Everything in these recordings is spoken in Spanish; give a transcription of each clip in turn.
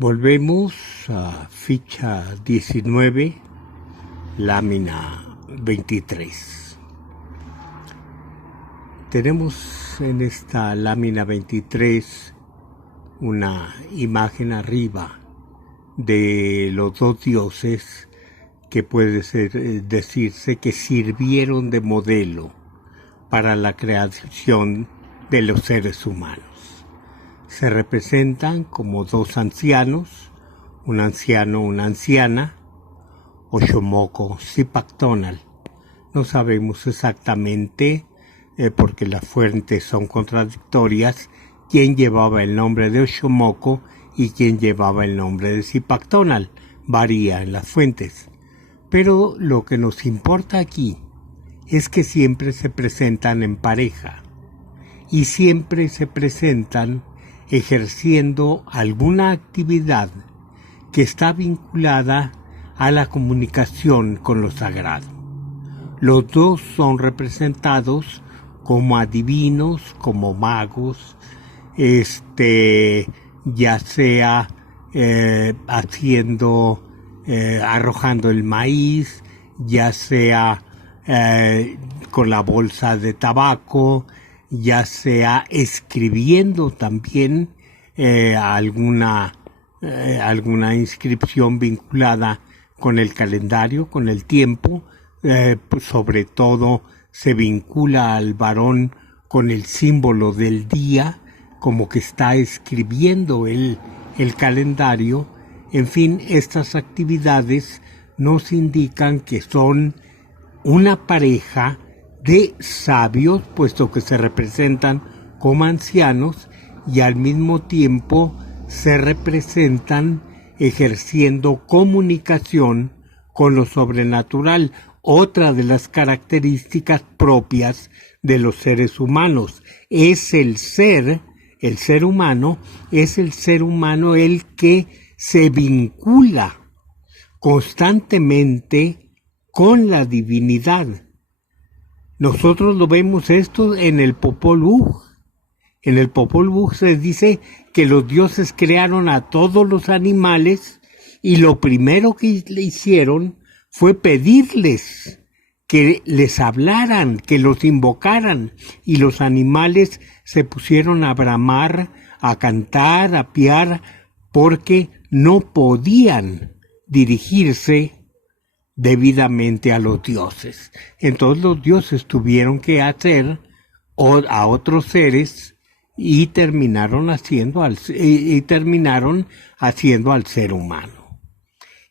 Volvemos a ficha 19, lámina 23. Tenemos en esta lámina 23 una imagen arriba de los dos dioses que puede decirse que sirvieron de modelo para la creación de los seres humanos. Se representan como dos ancianos, un anciano, una anciana, Oxomoco, Zipactonal. No sabemos exactamente, porque las fuentes son contradictorias, quién llevaba el nombre de Oxomoco y quién llevaba el nombre de Zipactonal. Varía en las fuentes. Pero lo que nos importa aquí es que siempre se presentan en pareja y siempre se presentan ejerciendo alguna actividad que está vinculada a la comunicación con lo sagrado. Los dos son representados como adivinos, como magos, ya sea arrojando el maíz, ya sea con la bolsa de tabaco, ya sea escribiendo también alguna inscripción vinculada con el calendario, con el tiempo. Pues sobre todo se vincula al varón con el símbolo del día, como que está escribiendo el calendario. En fin, estas actividades nos indican que son una pareja de sabios, puesto que se representan como ancianos y al mismo tiempo se representan ejerciendo comunicación con lo sobrenatural, otra de las características propias de los seres humanos. Es el ser humano, es el ser humano el que se vincula constantemente con la divinidad. Nosotros lo vemos esto en el Popol Vuh. En el Popol Vuh se dice que los dioses crearon a todos los animales y lo primero que le hicieron fue pedirles que les hablaran, que los invocaran, y los animales se pusieron a bramar, a cantar, a piar, porque no podían dirigirse debidamente a los dioses. Entonces los dioses tuvieron que hacer a otros seres y terminaron haciendo al ser humano.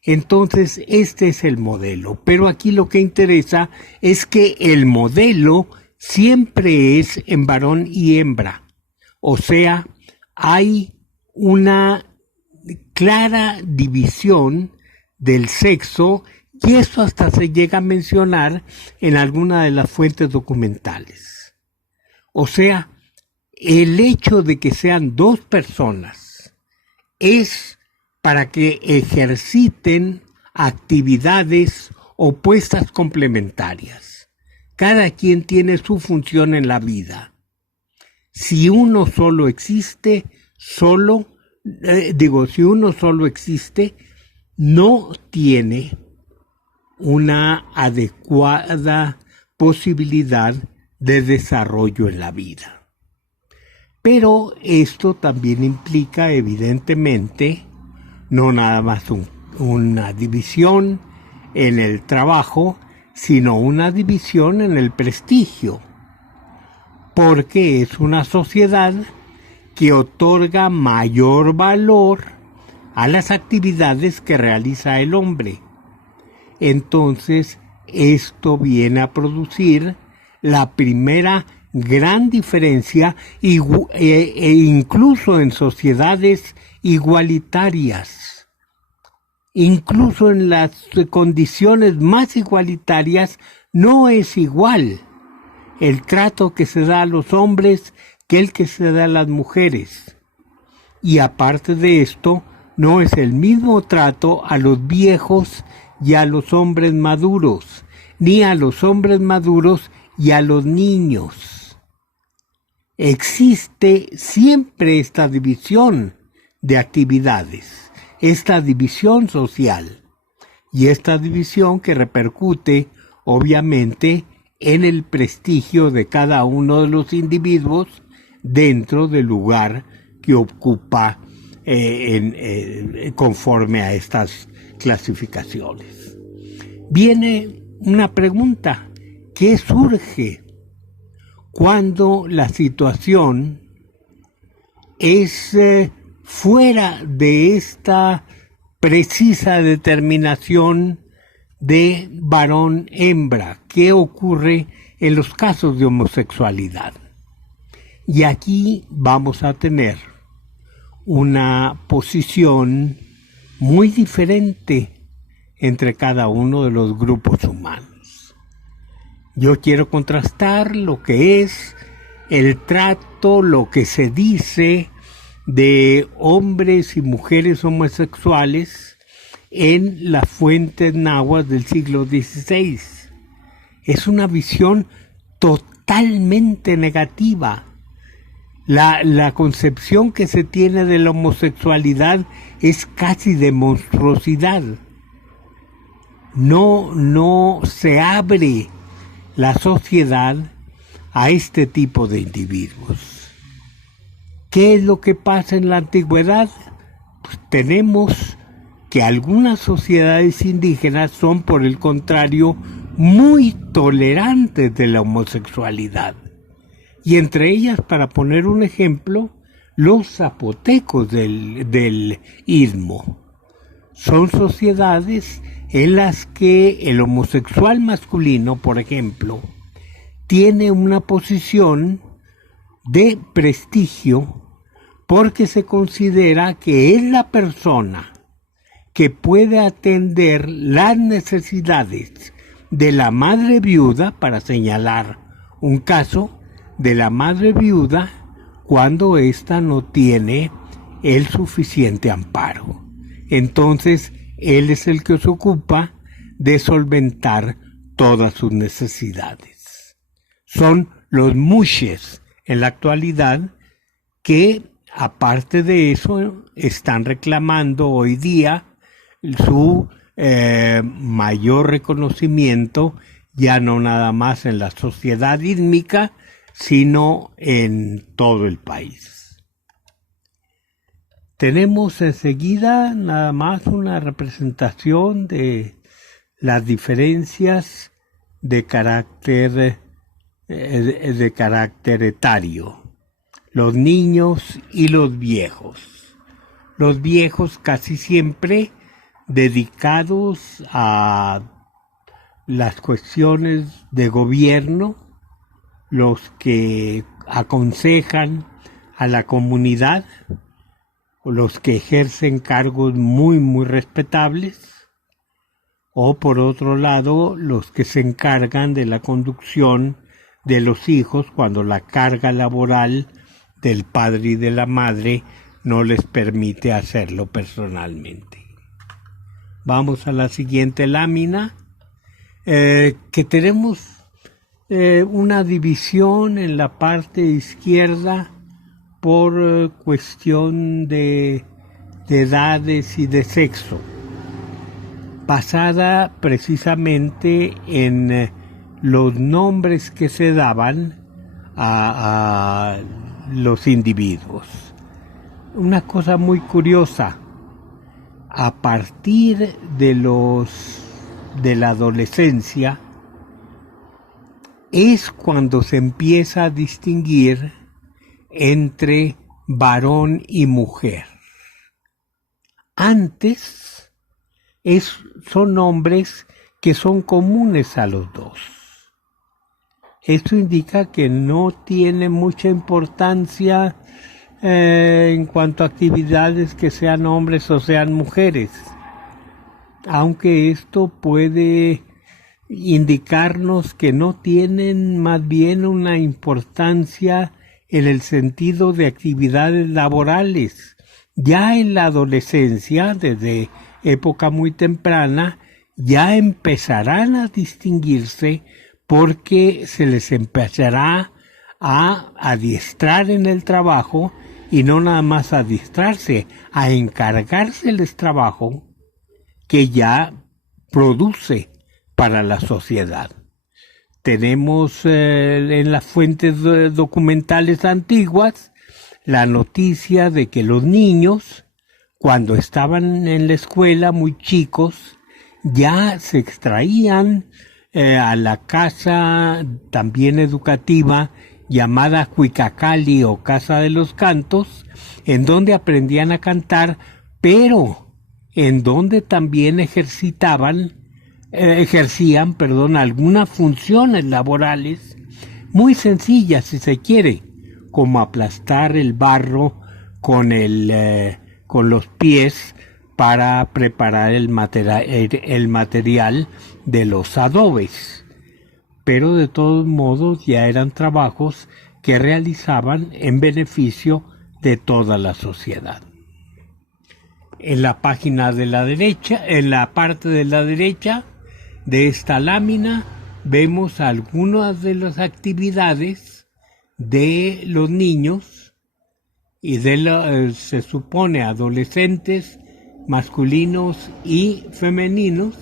Entonces este es el modelo, pero aquí lo que interesa es que el modelo siempre es en varón y hembra, o sea, hay una clara división del sexo. Y esto hasta se llega a mencionar en alguna de las fuentes documentales. O sea, el hecho de que sean dos personas es para que ejerciten actividades opuestas complementarias. Cada quien tiene su función en la vida. Si uno solo existe, no tiene una adecuada posibilidad de desarrollo en la vida. Pero esto también implica, evidentemente, no nada más una división en el trabajo, sino una división en el prestigio, porque es una sociedad que otorga mayor valor a las actividades que realiza el hombre. Entonces, esto viene a producir la primera gran diferencia, incluso en sociedades igualitarias. Incluso en las condiciones más igualitarias no es igual el trato que se da a los hombres que el que se da a las mujeres. Y aparte de esto, no es el mismo trato a los viejos y a los hombres maduros, ni a los hombres maduros y a los niños. Existe siempre esta división de actividades. esta división social y esta división que repercute obviamente en el prestigio de cada uno de los individuos dentro del lugar que ocupa conforme a estas clasificaciones. Viene una pregunta: ¿qué surge cuando la situación es fuera de esta precisa determinación de varón-hembra? ¿Qué ocurre en los casos de homosexualidad? Y aquí vamos a tener una posición muy diferente entre cada uno de los grupos humanos. Yo quiero contrastar lo que es el trato, lo que se dice de hombres y mujeres homosexuales en las fuentes náhuatl del siglo XVI. Es una visión totalmente negativa. La concepción que se tiene de la homosexualidad es casi de monstruosidad. No se abre la sociedad a este tipo de individuos. ¿Qué es lo que pasa en la antigüedad? Pues tenemos que algunas sociedades indígenas son, por el contrario, muy tolerantes de la homosexualidad. Y entre ellas, para poner un ejemplo, los zapotecos del Istmo. Son sociedades en las que el homosexual masculino, por ejemplo, tiene una posición de prestigio porque se considera que es la persona que puede atender las necesidades de la madre viuda, para señalar un caso de la madre viuda cuando ésta no tiene el suficiente amparo. Entonces, él es el que se ocupa de solventar todas sus necesidades. Son los mushes en la actualidad que, aparte de eso, están reclamando hoy día su mayor reconocimiento, ya no nada más en la sociedad ítmica, sino en todo el país. Tenemos enseguida nada más una representación de las diferencias de carácter etario. Los niños y los viejos. Los viejos casi siempre dedicados a las cuestiones de gobierno, los que aconsejan a la comunidad, los que ejercen cargos muy respetables, o por otro lado, los que se encargan de la conducción de los hijos cuando la carga laboral del padre y de la madre no les permite hacerlo personalmente. Vamos a la siguiente lámina, que tenemos una división en la parte izquierda por cuestión de edades y de sexo, basada precisamente en los nombres que se daban a los individuos. Una cosa muy curiosa: a partir de la adolescencia es cuando se empieza a distinguir entre varón y mujer. Antes son nombres que son comunes a los dos. Esto indica que no tiene mucha importancia en cuanto a actividades que sean hombres o sean mujeres, aunque esto puede indicarnos que no tienen más bien una importancia en el sentido de actividades laborales. Ya en la adolescencia, desde época muy temprana, ya empezarán a distinguirse porque se les empezará a adiestrar en el trabajo y no nada más a distraerse, a encargárseles trabajo que ya produce para la sociedad. Tenemos en las fuentes documentales antiguas la noticia de que los niños, cuando estaban en la escuela muy chicos, ya se extraían a la casa también educativa llamada Cuicacali o Casa de los Cantos, en donde aprendían a cantar, pero en donde también ejercían, algunas funciones laborales muy sencillas, si se quiere, como aplastar el barro con los pies para preparar el material de los adobes. Pero de todos modos ya eran trabajos que realizaban en beneficio de toda la sociedad. En la página de la derecha, en la parte de la derecha de esta lámina, vemos algunas de las actividades de los niños y se supone adolescentes masculinos y femeninos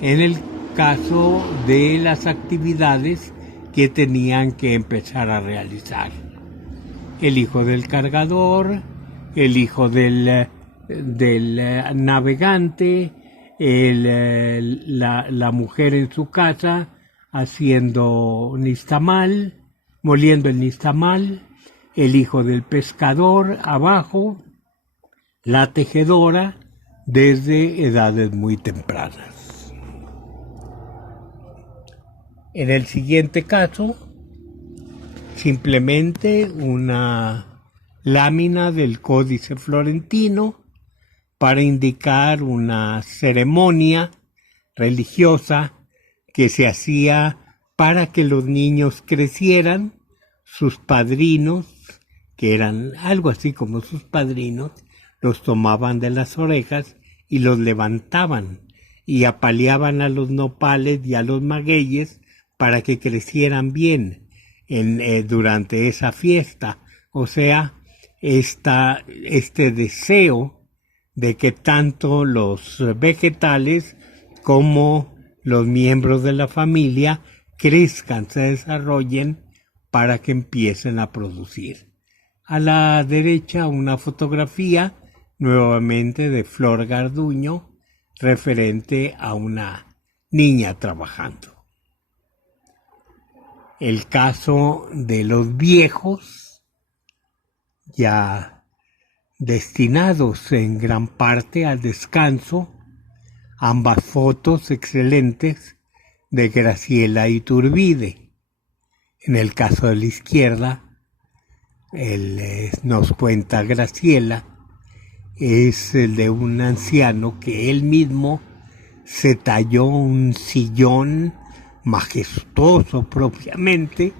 en el caso de las actividades que tenían que empezar a realizar. El hijo del cargador, el hijo del navegante, la mujer en su casa haciendo nixtamal, moliendo el nixtamal, el hijo del pescador abajo, la tejedora desde edades muy tempranas. En el siguiente caso, simplemente una lámina del Códice Florentino para indicar una ceremonia religiosa que se hacía para que los niños crecieran. Sus padrinos, que eran algo así como sus padrinos, los tomaban de las orejas y los levantaban y apaleaban a los nopales y a los magueyes para que crecieran bien durante esa fiesta. O sea, este deseo de que tanto los vegetales como los miembros de la familia crezcan, se desarrollen para que empiecen a producir. A la derecha una fotografía nuevamente de Flor Garduño referente a una niña trabajando. El caso de los viejos, ya destinados en gran parte al descanso, ambas fotos excelentes de Graciela Iturbide. En el caso de la izquierda, nos cuenta Graciela, es el de un anciano que él mismo se talló un sillón majestuoso propiamente,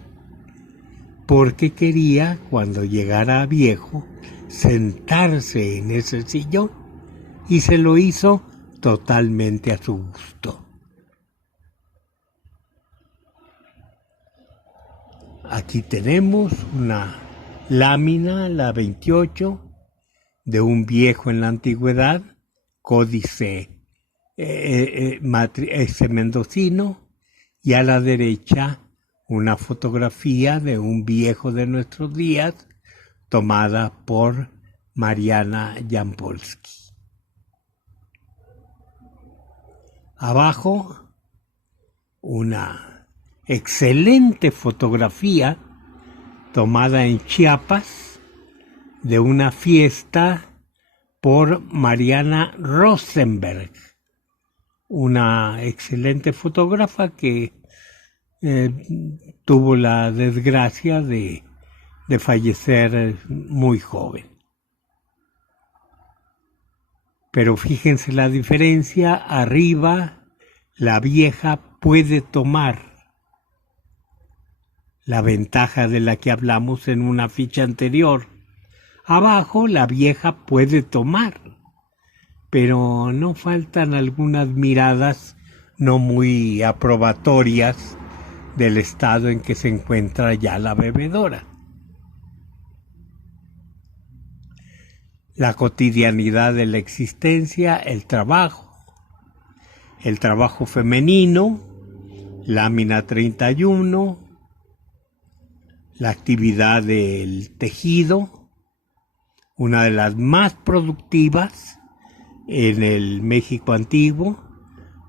porque quería, cuando llegara viejo, sentarse en ese sillón, y se lo hizo totalmente a su gusto. Aquí tenemos una lámina, la 28, de un viejo en la antigüedad, códice mendocino, y a la derecha una fotografía de un viejo de nuestros días tomada por Mariana Jampolsky. Abajo una excelente fotografía tomada en Chiapas de una fiesta por Mariana Rosenberg, una excelente fotógrafa que tuvo la desgracia de fallecer muy joven. Pero fíjense la diferencia, arriba la vieja puede tomar la ventaja de la que hablamos en una ficha anterior. Abajo la vieja puede tomar, pero no faltan algunas miradas no muy aprobatorias del estado en que se encuentra ya la bebedora. la cotidianidad de la existencia, el trabajo femenino, lámina 31, la actividad del tejido, una de las más productivas en el México antiguo.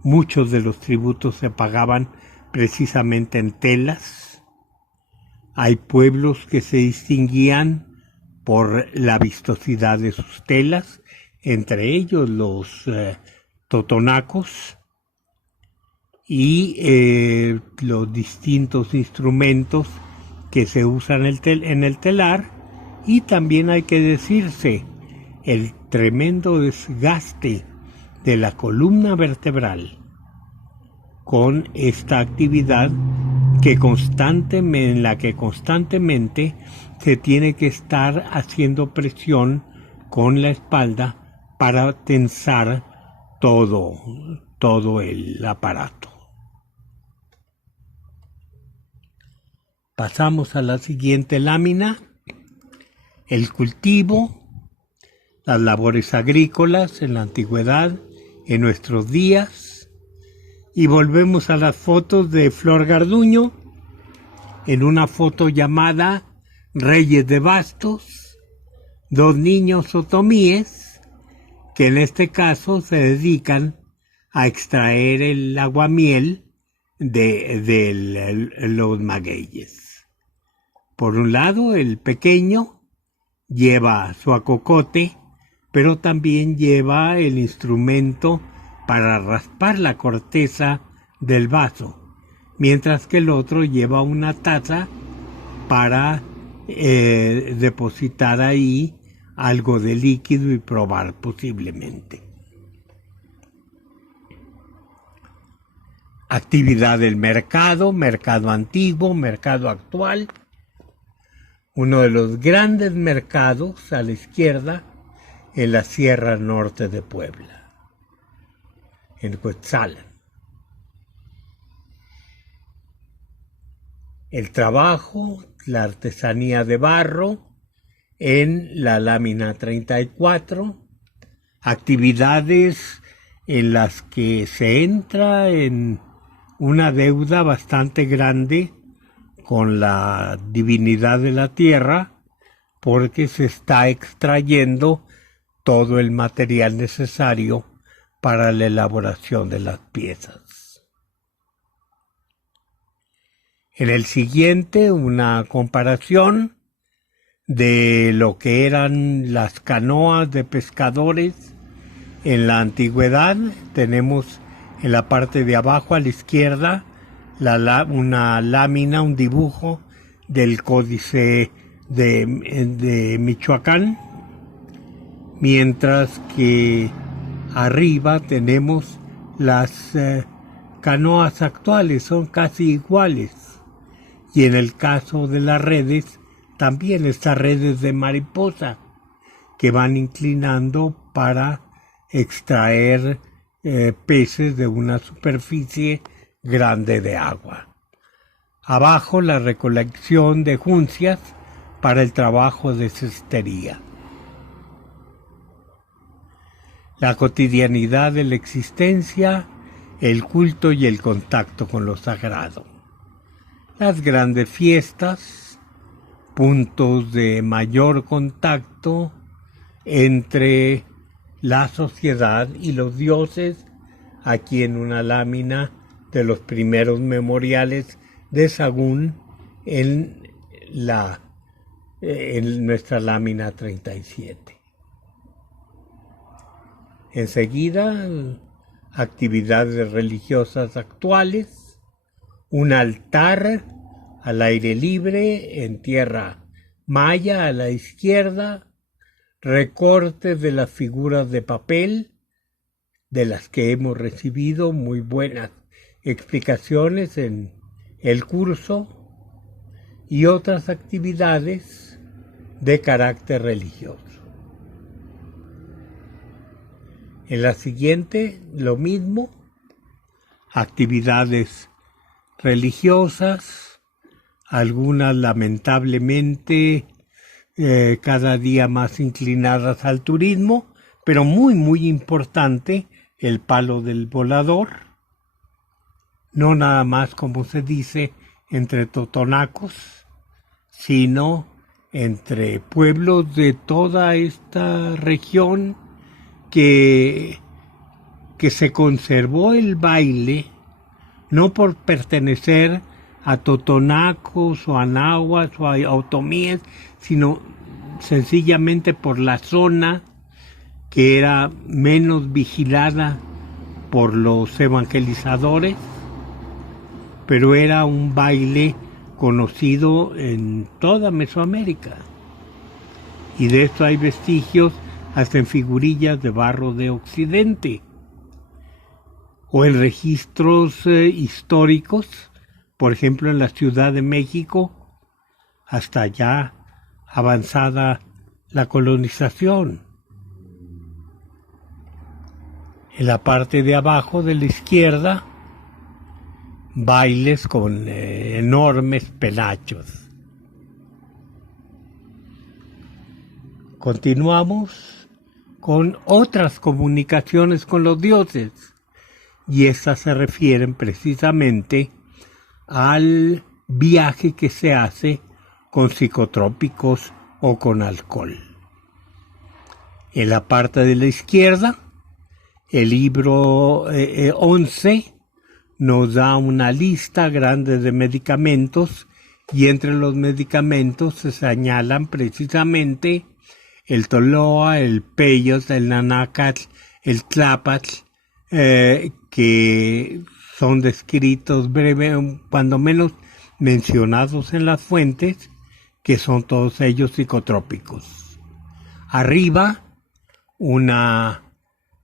Muchos de los tributos se pagaban precisamente en telas. Hay pueblos que se distinguían por la vistosidad de sus telas, entre ellos los totonacos, y los distintos instrumentos que se usan en el telar. Y también hay que decirse el tremendo desgaste de la columna vertebral con esta actividad en la que constantemente se tiene que estar haciendo presión con la espalda para tensar todo el aparato. Pasamos a la siguiente lámina: el cultivo, las labores agrícolas en la antigüedad, en nuestros días, y volvemos a las fotos de Flor Garduño, en una foto llamada Reyes de Bastos, dos niños otomíes que en este caso se dedican a extraer el aguamiel de los magueyes. Por un lado, el pequeño lleva su acocote, pero también lleva el instrumento para raspar la corteza del vaso, mientras que el otro lleva una taza para depositar ahí algo de líquido y probar posiblemente. Actividad del mercado antiguo, mercado actual. Uno de los grandes mercados a la izquierda en la Sierra Norte de Puebla, en Cuetzalan. El trabajo, la artesanía de barro en la lámina 34, actividades en las que se entra en una deuda bastante grande con la divinidad de la tierra, porque se está extrayendo todo el material necesario para la elaboración de las piezas. En el siguiente, una comparación de lo que eran las canoas de pescadores en la antigüedad. Tenemos en la parte de abajo a la izquierda una lámina, un dibujo del Códice de Michoacán, mientras que arriba tenemos las canoas actuales, son casi iguales. Y en el caso de las redes, también estas redes de mariposa que van inclinando para extraer peces de una superficie grande de agua. Abajo la recolección de juncias para el trabajo de cestería. La cotidianidad de la existencia, el culto y el contacto con lo sagrado. Las grandes fiestas, puntos de mayor contacto entre la sociedad y los dioses, aquí en una lámina de los primeros memoriales de Sahagún en nuestra lámina 37. Enseguida, actividades religiosas actuales, un altar al aire libre en tierra maya a la izquierda, recortes de las figuras de papel, de las que hemos recibido muy buenas explicaciones en el curso, y otras actividades de carácter religioso. En la siguiente, lo mismo, actividades religiosas, algunas lamentablemente cada día más inclinadas al turismo, pero muy, muy importante el palo del volador, no nada más como se dice entre totonacos, sino entre pueblos de toda esta región que, que se conservó el baile, no por pertenecer a totonacos o a nahuas o a otomíes, sino sencillamente por la zona que era menos vigilada por los evangelizadores, pero era un baile conocido en toda Mesoamérica. Y de esto hay vestigios hasta en figurillas de barro de Occidente o en registros históricos, por ejemplo en la Ciudad de México, hasta ya avanzada la colonización. En la parte de abajo de la izquierda, bailes con enormes penachos. Continuamos con otras comunicaciones con los dioses, y estas se refieren precisamente al viaje que se hace con psicotrópicos o con alcohol. En la parte de la izquierda, el libro 11 nos da una lista grande de medicamentos, y entre los medicamentos se señalan precisamente el toloa, el peyos, el nanacatl, el tlapatl, que son descritos breve, cuando menos mencionados en las fuentes, que son todos ellos psicotrópicos. Arriba, una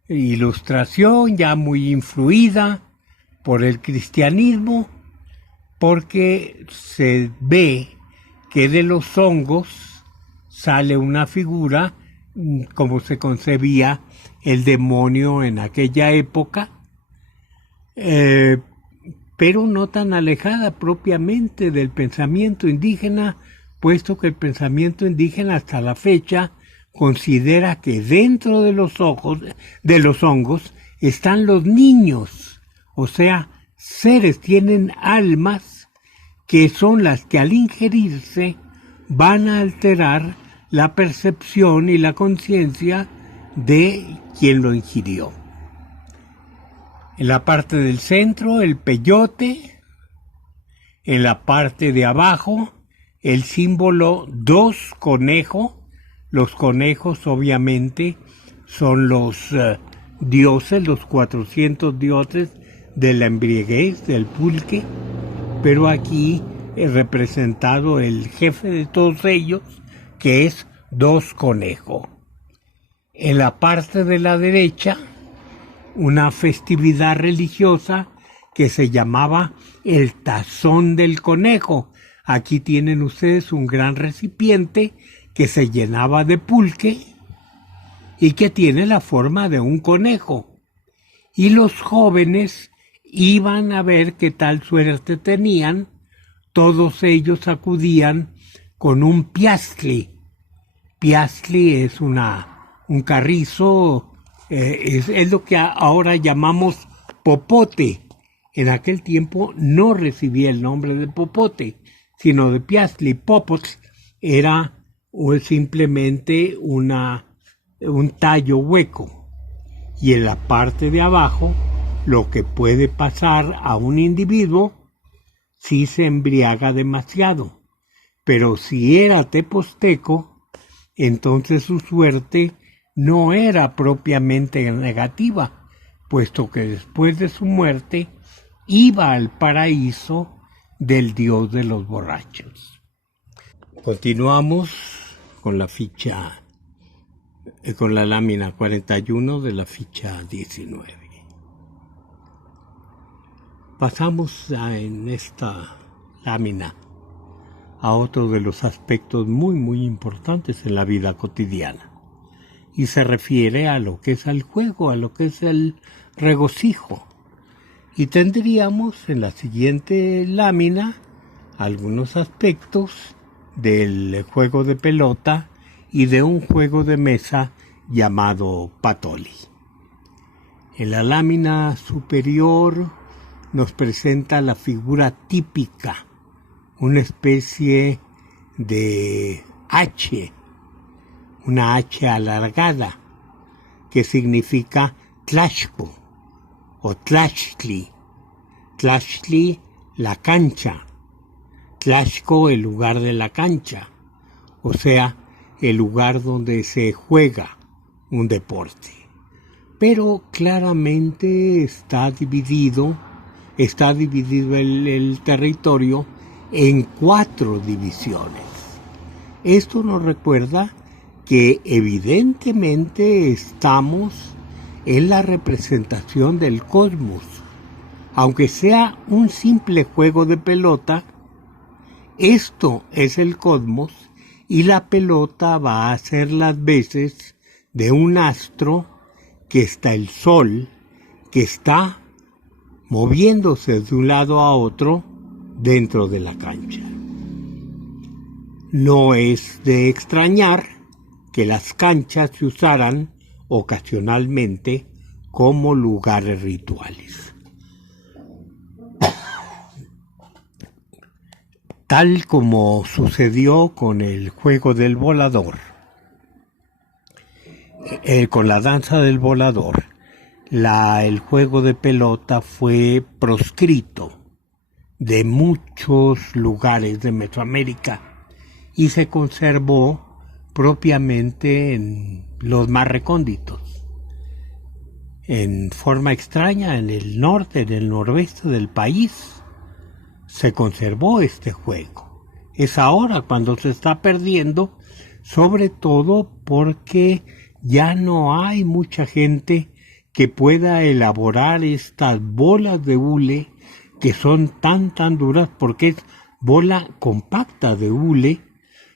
ilustración ya muy influida por el cristianismo, porque se ve que de los hongos sale una figura como se concebía el demonio en aquella época, pero no tan alejada propiamente del pensamiento indígena, puesto que el pensamiento indígena hasta la fecha considera que dentro de los hongos están los niños, o sea, seres tienen almas que son las que al ingerirse van a alterar la percepción y la conciencia de quien lo ingirió. En la parte del centro, el peyote. En la parte de abajo, el símbolo 2 conejo. Los conejos, obviamente, son los dioses, los 400 dioses de la embriaguez, del pulque, pero aquí es representado el jefe de todos ellos, que es 2 conejo. En la parte de la derecha, una festividad religiosa que se llamaba el tazón del conejo. Aquí tienen ustedes un gran recipiente que se llenaba de pulque y que tiene la forma de un conejo. Y los jóvenes iban a ver qué tal suerte tenían. Todos ellos acudían con un piastli. Piastli es un carrizo, es lo que ahora llamamos popote. En aquel tiempo no recibía el nombre de popote, sino de piastli. Popot era simplemente un tallo hueco. Y en la parte de abajo, lo que puede pasar a un individuo si se embriaga demasiado. Pero si era teposteco, entonces su suerte no era propiamente negativa, puesto que después de su muerte iba al paraíso del dios de los borrachos. Continuamos con la ficha, con la lámina 41 de la ficha 19. Pasamos en esta lámina a otro de los aspectos muy muy importantes en la vida cotidiana, y se refiere a lo que es el juego, a lo que es el regocijo. Y tendríamos en la siguiente lámina algunos aspectos del juego de pelota y de un juego de mesa llamado Patoli. En la lámina superior nos presenta la figura típica, una especie de H, una H alargada, que significa Tlashco o Tlachtli. Tlachtli, la cancha. Tlashco, el lugar de la cancha, o sea, el lugar donde se juega un deporte. Pero claramente está dividido el territorio en 4 divisiones. Esto nos recuerda que evidentemente estamos en la representación del cosmos. Aunque sea un simple juego de pelota, esto es el cosmos y la pelota va a hacer las veces de un astro que está el Sol, que está moviéndose de un lado a otro dentro de la cancha. No es de extrañar que las canchas se usaran ocasionalmente como lugares rituales. Tal como sucedió con el juego del volador, con la danza del volador, el juego de pelota fue proscrito de muchos lugares de Mesoamérica y se conservó propiamente en los más recónditos. En forma extraña, en el norte, en el noroeste del país, se conservó este juego. Es ahora cuando se está perdiendo, sobre todo porque ya no hay mucha gente que pueda elaborar estas bolas de hule que son tan duras, porque es bola compacta de hule.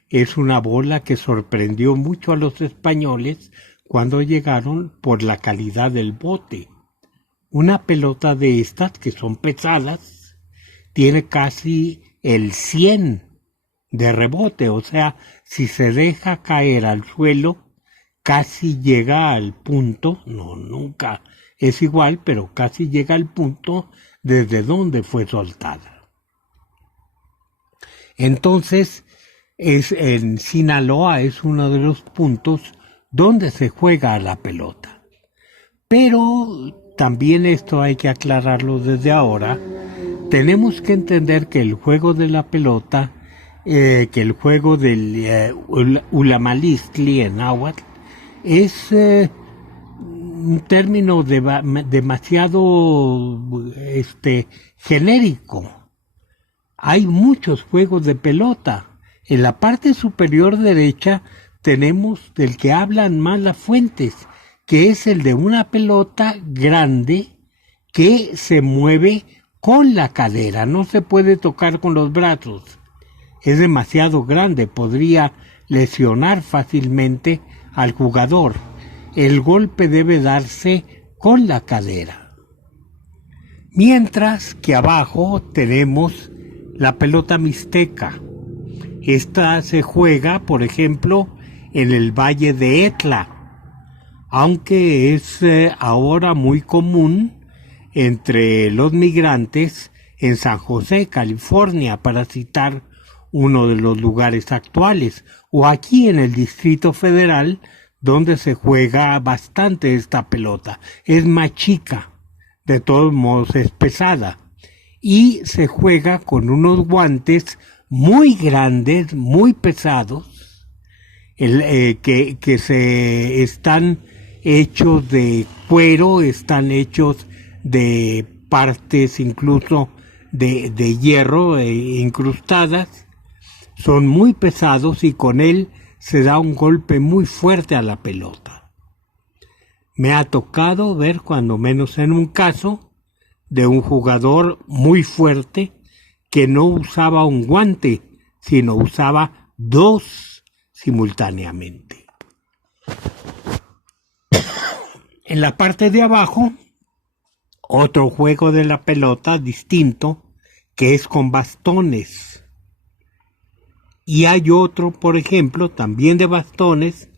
Es una bola que sorprendió mucho a los españoles cuando llegaron por la calidad del bote. Una pelota de estas, que son pesadas, tiene casi el 100 de rebote, o sea, si se deja caer al suelo, casi llega al punto, no, nunca es igual, pero casi llega al punto desde donde fue soltada. Entonces, en Sinaloa es uno de los puntos donde se juega a la pelota. Pero también esto hay que aclararlo desde ahora. Tenemos que entender que el juego de la pelota, que el juego del Ulamalisli en náhuatl, es un término demasiado genérico. Hay muchos juegos de pelota. En la parte superior derecha tenemos del que hablan más las fuentes, que es el de una pelota grande que se mueve con la cadera, no se puede tocar con los brazos. Es demasiado grande, podría lesionar fácilmente al jugador. El golpe debe darse con la cadera. Mientras que abajo tenemos la pelota mixteca. Esta se juega, por ejemplo, en el Valle de Etla, aunque es ahora muy común entre los migrantes en San José, California, para citar uno de los lugares actuales, o aquí en el Distrito Federal, donde se juega bastante esta pelota. Es más chica, de todos modos es pesada, y se juega con unos guantes muy grandes, muy pesados, que se están hechos de cuero, están hechos de partes incluso de hierro incrustadas. Son muy pesados y con él se da un golpe muy fuerte a la pelota. Me ha tocado ver, cuando menos en un caso, de un jugador muy fuerte que no usaba un guante, sino usaba 2 simultáneamente. En la parte de abajo, otro juego de la pelota distinto, que es con bastones. Y hay otro, por ejemplo, también de bastones,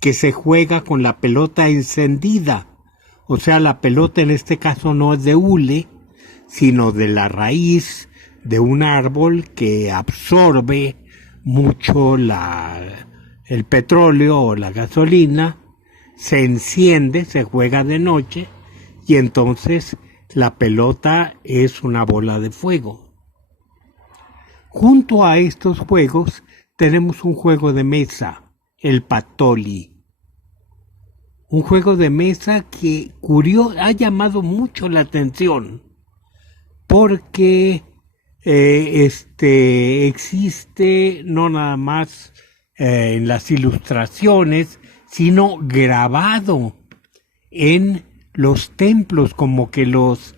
que se juega con la pelota encendida. O sea, la pelota en este caso no es de hule, sino de la raíz de un árbol que absorbe mucho el petróleo o la gasolina, se enciende, se juega de noche y entonces la pelota es una bola de fuego. Junto a estos juegos tenemos un juego de mesa, el patoli. Un juego de mesa que ha llamado mucho la atención porque existe no nada más en las ilustraciones, sino grabado en los templos, como que los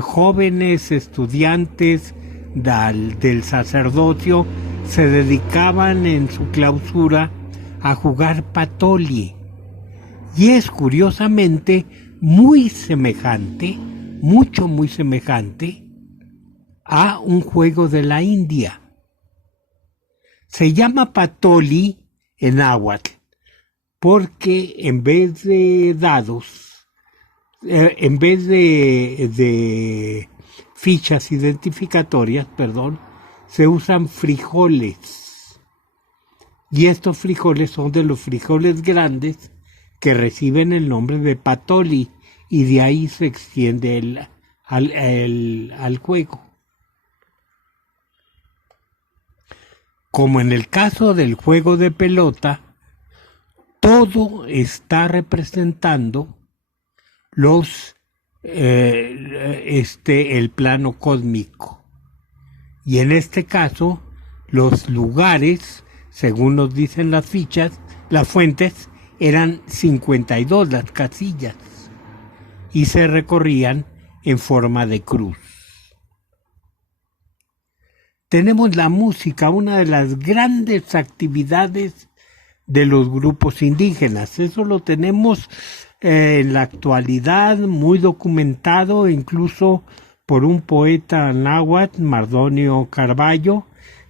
jóvenes estudiantes del sacerdocio se dedicaban en su clausura a jugar patoli. Y es curiosamente muy semejante, muy semejante a un juego de la India. Se llama patoli en náhuatl porque en vez de dados, en vez de fichas identificatorias, se usan frijoles. Y estos frijoles son de los frijoles grandes que reciben el nombre de patoli y de ahí se extiende al juego. Como en el caso del juego de pelota, todo está representando el plano cósmico. Y en este caso, los lugares, según nos dicen las fichas, las fuentes, eran 52 las casillas y se recorrían en forma de cruz. Tenemos la música, una de las grandes actividades de los grupos indígenas. Eso lo tenemos en la actualidad muy documentado, incluso por un poeta náhuatl, Mardonio Carballo,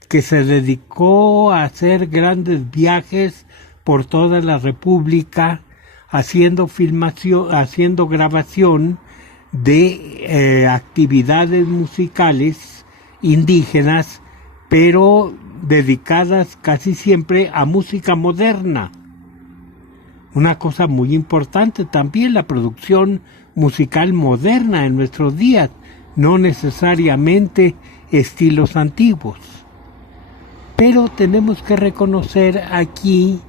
que se dedicó a hacer grandes viajes por toda la República, haciendo grabación de actividades musicales indígenas, pero dedicadas casi siempre a música moderna. Una cosa muy importante también, la producción musical moderna en nuestros días, no necesariamente estilos antiguos. Pero tenemos que reconocer aquí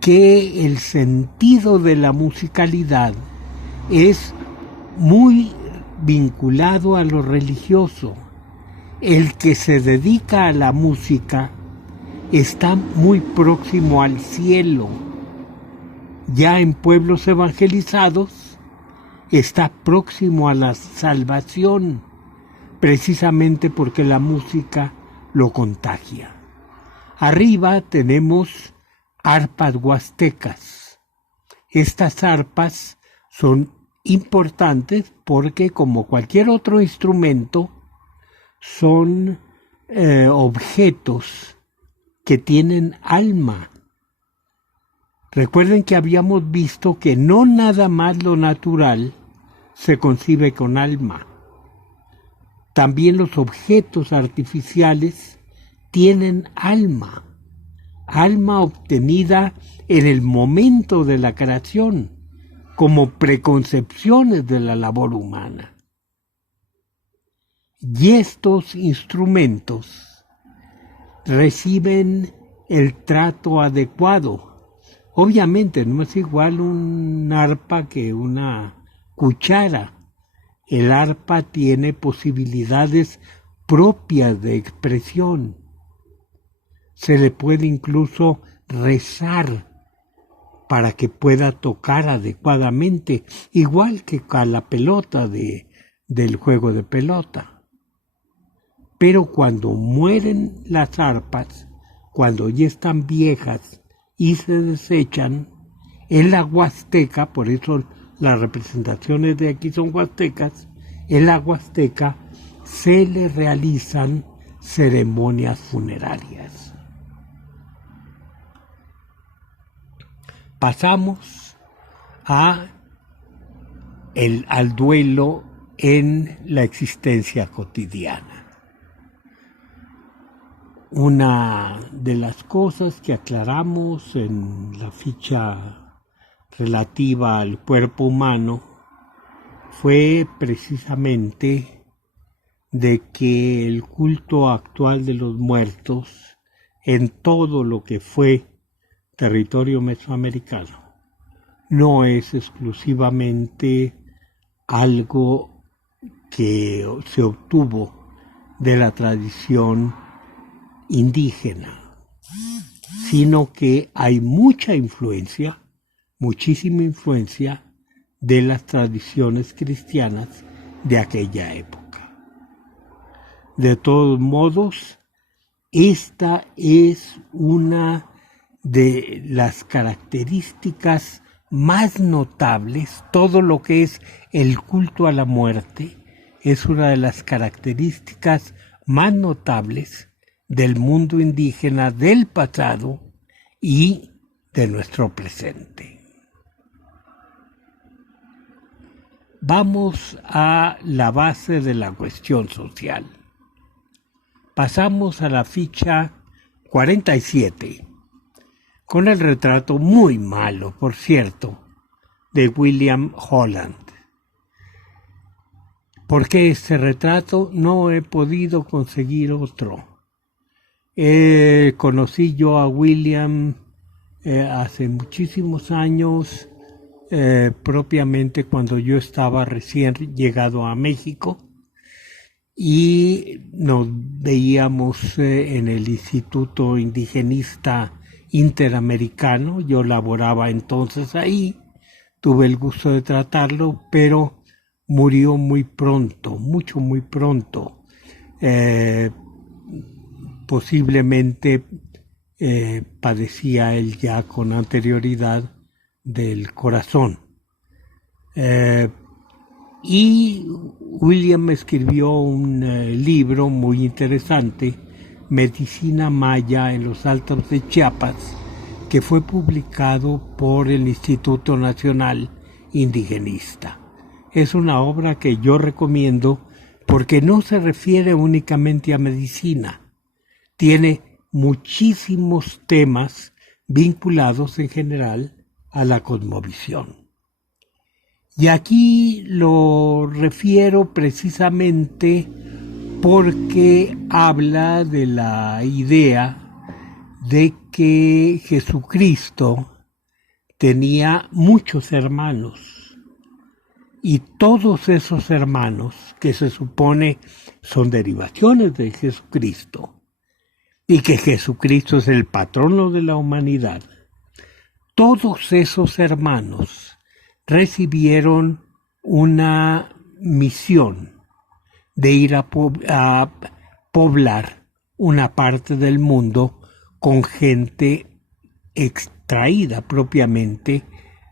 que el sentido de la musicalidad es muy vinculado a lo religioso. El que se dedica a la música está muy próximo al cielo. Ya en pueblos evangelizados está próximo a la salvación, precisamente porque la música lo contagia. Arriba tenemos arpas huastecas. Estas arpas son importantes porque, como cualquier otro instrumento, son objetos que tienen alma. Recuerden que habíamos visto que no nada más lo natural se concibe con alma. También los objetos artificiales tienen alma obtenida en el momento de la creación, como preconcepciones de la labor humana. Y estos instrumentos reciben el trato adecuado. Obviamente no es igual un arpa que una cuchara. El arpa tiene posibilidades propias de expresión. Se le puede incluso rezar para que pueda tocar adecuadamente, igual que a la pelota del juego de pelota. Pero cuando mueren las arpas, cuando ya están viejas y se desechan, en la huasteca, por eso las representaciones de aquí son huastecas, en la huasteca se le realizan ceremonias funerarias. pasamos al duelo en la existencia cotidiana. Una de las cosas que aclaramos en la ficha relativa al cuerpo humano fue precisamente de que el culto actual de los muertos en todo lo que fue territorio mesoamericano no es exclusivamente algo que se obtuvo de la tradición indígena, sino que hay mucha influencia, muchísima influencia de las tradiciones cristianas de aquella época. De todos modos, esta es una de las características más notables. Todo lo que es el culto a la muerte es una de las características más notables del mundo indígena del pasado y de nuestro presente. Vamos a la base de la cuestión social. Pasamos a la ficha 47, con el retrato muy malo, por cierto, de William Holland. ¿Por qué este retrato? No he podido conseguir otro. Conocí yo a William hace muchísimos años, propiamente cuando yo estaba recién llegado a México, y nos veíamos en el Instituto Indigenista Interamericano. Yo laboraba entonces ahí, tuve el gusto de tratarlo, pero murió muy pronto, muy pronto. Posiblemente padecía él ya con anterioridad del corazón. Y William escribió un libro muy interesante, Medicina Maya en los Altos de Chiapas, que fue publicado por el Instituto Nacional Indigenista. Es una obra que yo recomiendo porque no se refiere únicamente a medicina. Tiene muchísimos temas vinculados en general a la cosmovisión. Y aquí lo refiero precisamente porque habla de la idea de que Jesucristo tenía muchos hermanos, y todos esos hermanos, que se supone son derivaciones de Jesucristo, y que Jesucristo es el patrono de la humanidad, todos esos hermanos recibieron una misión de ir a poblar una parte del mundo con gente extraída propiamente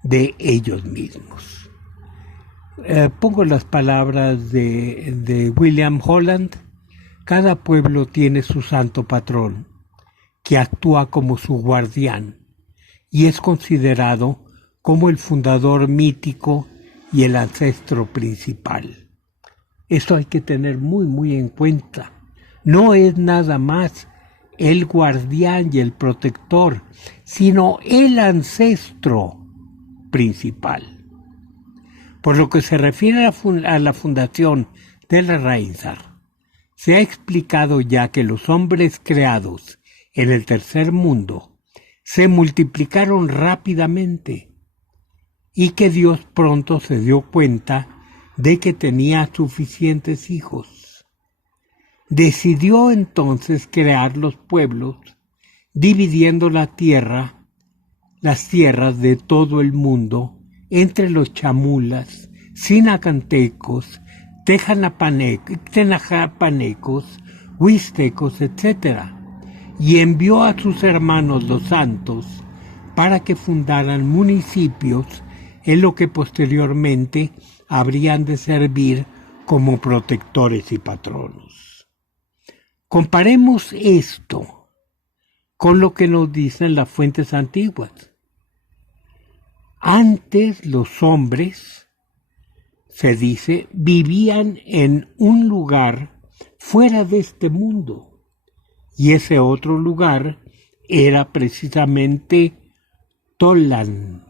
de ellos mismos. Pongo las palabras de William Holland. Cada pueblo tiene su santo patrón, que actúa como su guardián y es considerado como el fundador mítico y el ancestro principal. Esto hay que tener muy en cuenta. No es nada más el guardián y el protector, sino el ancestro principal. Por lo que se refiere a la fundación de la Reinsar, se ha explicado ya que los hombres creados en el tercer mundo se multiplicaron rápidamente y que Dios pronto se dio cuenta de que tenía suficientes hijos. Decidió entonces crear los pueblos, dividiendo las tierras de todo el mundo entre los chamulas, sinacantecos, tenajapanecos, huistecos, etc. Y envió a sus hermanos los santos para que fundaran municipios en lo que posteriormente habrían de servir como protectores y patronos. Comparemos esto con lo que nos dicen las fuentes antiguas. Antes los hombres, se dice, vivían en un lugar fuera de este mundo. Y ese otro lugar era precisamente Tolan.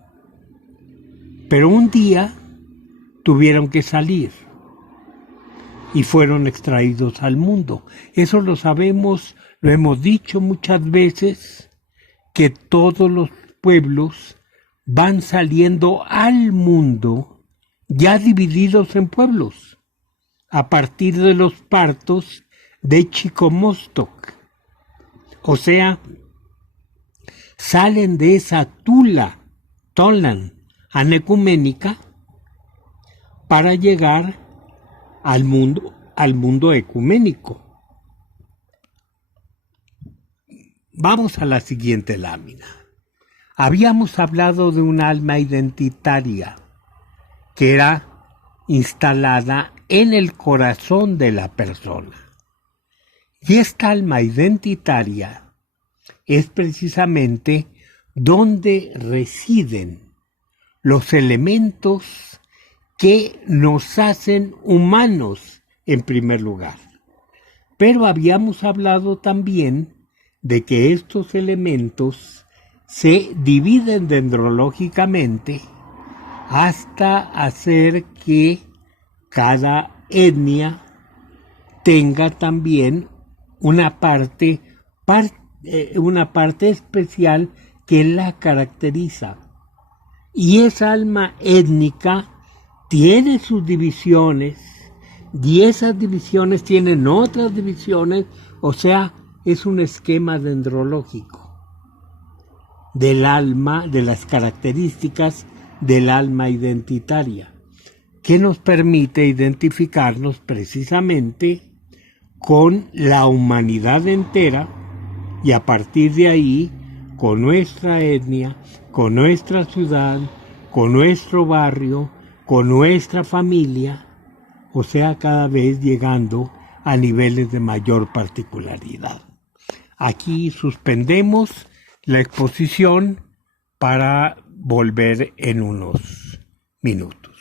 Pero un día tuvieron que salir y fueron extraídos al mundo. Eso lo sabemos, lo hemos dicho muchas veces, que todos los pueblos van saliendo al mundo ya divididos en pueblos, a partir de los partos de Chicomostoc. O sea, salen de esa Tolan anecuménica para llegar al mundo ecuménico. Vamos a la siguiente lámina. Habíamos hablado de un alma identitaria que era instalada en el corazón de la persona. Y esta alma identitaria es precisamente donde residen los elementos que nos hacen humanos en primer lugar. Pero habíamos hablado también de que estos elementos se dividen dendrológicamente hasta hacer que cada etnia tenga también una parte especial que la caracteriza. Y esa alma étnica tiene sus divisiones, y esas divisiones tienen otras divisiones, o sea, es un esquema dendrológico del alma, de las características del alma identitaria, que nos permite identificarnos precisamente con la humanidad entera y a partir de ahí con nuestra etnia, con nuestra ciudad, con nuestro barrio, con nuestra familia, o sea, cada vez llegando a niveles de mayor particularidad. Aquí suspendemos la exposición para volver en unos minutos.